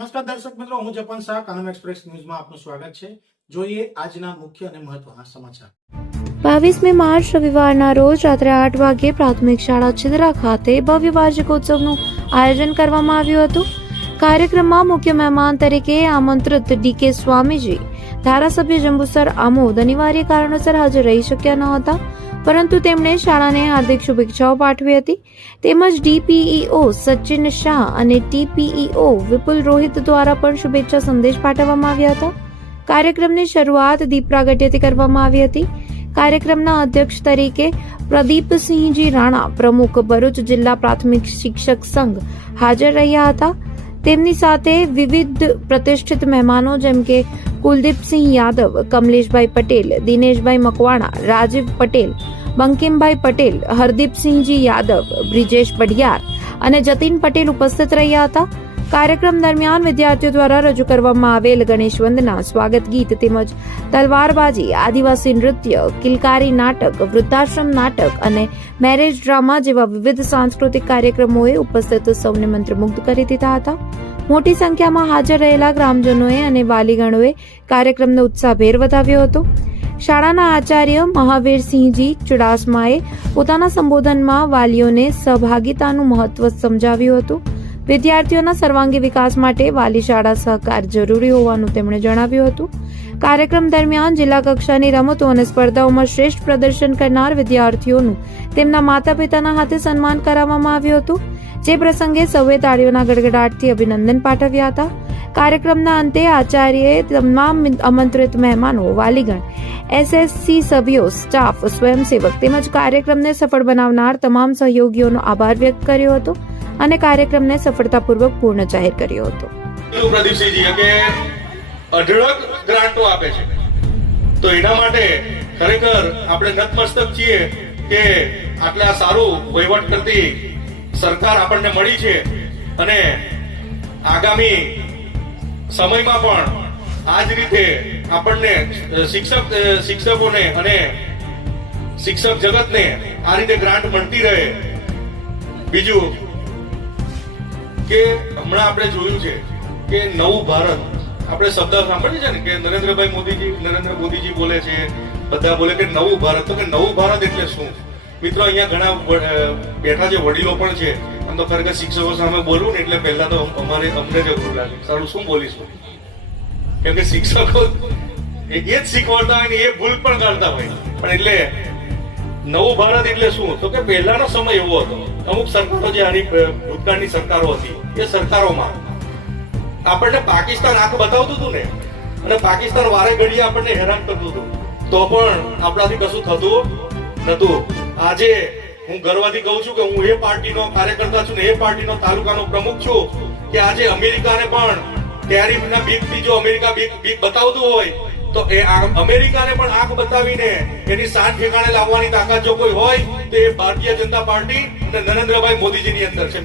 નમસ્કાર દર્શક મિત્રો, હું જપન શાહ, કાનમ એક્સપ્રેસ ન્યૂઝમાં આપનું સ્વાગત છે। જોઈએ આજના મુખ્ય અને મહત્વના સમાચાર। 22 માર્ચ રવિવારના રોજ રાત્રે 8 વાગ્યે પ્રાથમિક શાળા છિદ્રા ખાતે ભવ્ય વાર્ષિકોત્સવનું આયોજન કરવામાં આવ્યું હતું। કાર્યક્રમમાં મુખ્ય મહેમાન તરીકે આમંત્રિત ડીકે સ્વામીજી, ધારાસભ્ય જંબુસર આમોદ અનિવાર્ય કારણોસર હાજર રહી શક્યા ન હતા, પરંતુ તેમણે શાળાને હાર્દિક શુભેચ્છાઓ પાઠવી હતી। તેમજ ડીપીઈઓ સચિન શાહ અને ટીપીઈઓ વિપુલ રોહિત દ્વારા પણ શુભેચ્છા સંદેશ પાઠવવામાં આવ્યા હતા। કાર્યક્રમની શરૂઆત દીપ પ્રાગટ્યથી કરવામાં આવી હતી। કાર્યક્રમના અધ્યક્ષ તરીકે પ્રદીપસિંહજી રાણા, પ્રમુખ ભરૂચ જિલ્લા પ્રાથમિક શિક્ષક સંઘ હાજર રહ્યા હતા। તેમની સાથે વિવિધ પ્રતિષ્ઠિત મહેમાનો જેમ કે કુલદીપસિંહ યાદવ, કમલેશભાઈ પટેલ, દિનેશભાઈ મકવાણા, રાજીવ પટેલ, બંકિમભાઈ પટેલ, હરદીપસિંહજી યાદવ, બ્રિજેશ બઢિયાર અને જતીન પટેલ ઉપસ્થિત રહ્યા હતા। કાર્યક્રમ દરમિયાન વિદ્યાર્થીઓ દ્વારા રજૂ કરવામાં આવેલ ગણેશ વંદના, સ્વાગત ગીત તેમજ તલવારબાજી, આદિવાસી નૃત્ય, કિલકારી નાટક, વૃદ્ધાશ્રમ નાટક અને મેરેજ ડ્રામા જેવા વિવિધ સાંસ્કૃતિક કાર્યક્રમોએ ઉપસ્થિત સૌને મંત્રમુગ્ધ કરી દીધા હતા। મોટી સંખ્યામાં હાજર રહેલા ગ્રામજનોએ અને વાલીગણોએ કાર્યક્રમનો ઉત્સાહભેર વધાવ્યો હતો। શાળાના આચાર્ય મહાવીરસિંહજી ચુડાસમાએ પોતાના સંબોધનમાં વાલીઓને સહભાગિતાનું મહત્વ સમજાવ્યું હતું। વિદ્યાર્થીઓના સર્વાંગી વિકાસ માટે વાલી શાળા સહકાર જરૂરી હોવાનું તેમણે જણાવ્યું હતું। કાર્યક્રમ દરમિયાન જિલ્લા કક્ષાની રમતો અને સ્પર્ધાઓમાં શ્રેષ્ઠ પ્રદર્શન કરનાર વિદ્યાર્થીઓનું તેમના માતા પિતાના હાથે સન્માન કરાવવામાં આવ્યું હતું, જે પ્રસંગે સૌએ તાળીઓના ગડગડાટથી અભિનંદન પાઠવ્યા હતા। કાર્યક્રમના અંતે આચાર્યએ તમામ આમંત્રિત મહેમાનો, વાલીગણ, એસએસસી સભ્યો, સ્ટાફ, સ્વયંસેવક તેમજ કાર્યક્રમને સફળ બનાવનાર તમામ સહયોગીઓનો આભાર વ્યક્ત કર્યો હતો અને કાર્યક્રમને સફળતાપૂર્વક પૂર્ણ જાહેર કર્યો હતો। પ્રદીપસિંહજી કે અઢળક ગ્રાન્ટો આપે છે, તો એના માટે ખરેખર આપણે નતમસ્તક છીએ કે આટલા સારું વહીવટ કરતી સરકાર આપણને મળી છે અને આગામી સમયમાં પણ આ જ રીતે આપણને શિક્ષકોને અને શિક્ષક જગતને આ રીતે ગ્રાન્ટ મળતી રહે। બીજું કે હમણાં આપણે જોયું છે કે નવું ભારત, આપણે શબ્દ સાંભળીએ છે ને કે નરેન્દ્ર મોદીજી બોલે છે, બધા બોલે કે નવું ભારત, તો કે નવું ભારત એટલે શું? મિત્રો, અહીંયા ઘણા બેઠા છે, વડીલો પણ છે, આમ તો ખરેખર શિક્ષકો સામે બોલવું ને એટલે પહેલા તો અમને જ અઘરું લાગે, સારું શું બોલીશું? કેમ કે શિક્ષકો એ જ શીખવાડતા હોય ને એ ભૂલ પણ કરતા હોય, પણ એટલે નવું ભારત એટલે શું? તો કે પહેલાનો સમય એવો હતો, અમુક સરકારો જે આની ભૂતકાળની સરકારો હતી એ સરકારોમાં આપણને પાકિસ્તાન આંખ બતાવતું હતું ને, અને પાકિસ્તાન વારે ઘડીએ આપણને હેરાન કરતું હતું, તો પણ આપણાથી કશું થતું નતું। આજે હું ગર્વથી કહું છું કે હું એ પાર્ટીનો કાર્યકર્તા છું ને એ પાર્ટીનો તાલુકાનો પ્રમુખ છું કે આજે અમેરિકાને પણ ટેરિફના બીકથી જો અમેરિકા બીક બતાવતું હોય તો એ અમેરિકાને પણ આંખ બતાવીને એની સાથ ઠેકાણે લાવવાની તાકાત જો કોઈ હોય તો એ ભારતીય જનતા પાર્ટી અને નરેન્દ્રભાઈ મોદીજીની અંદર છે।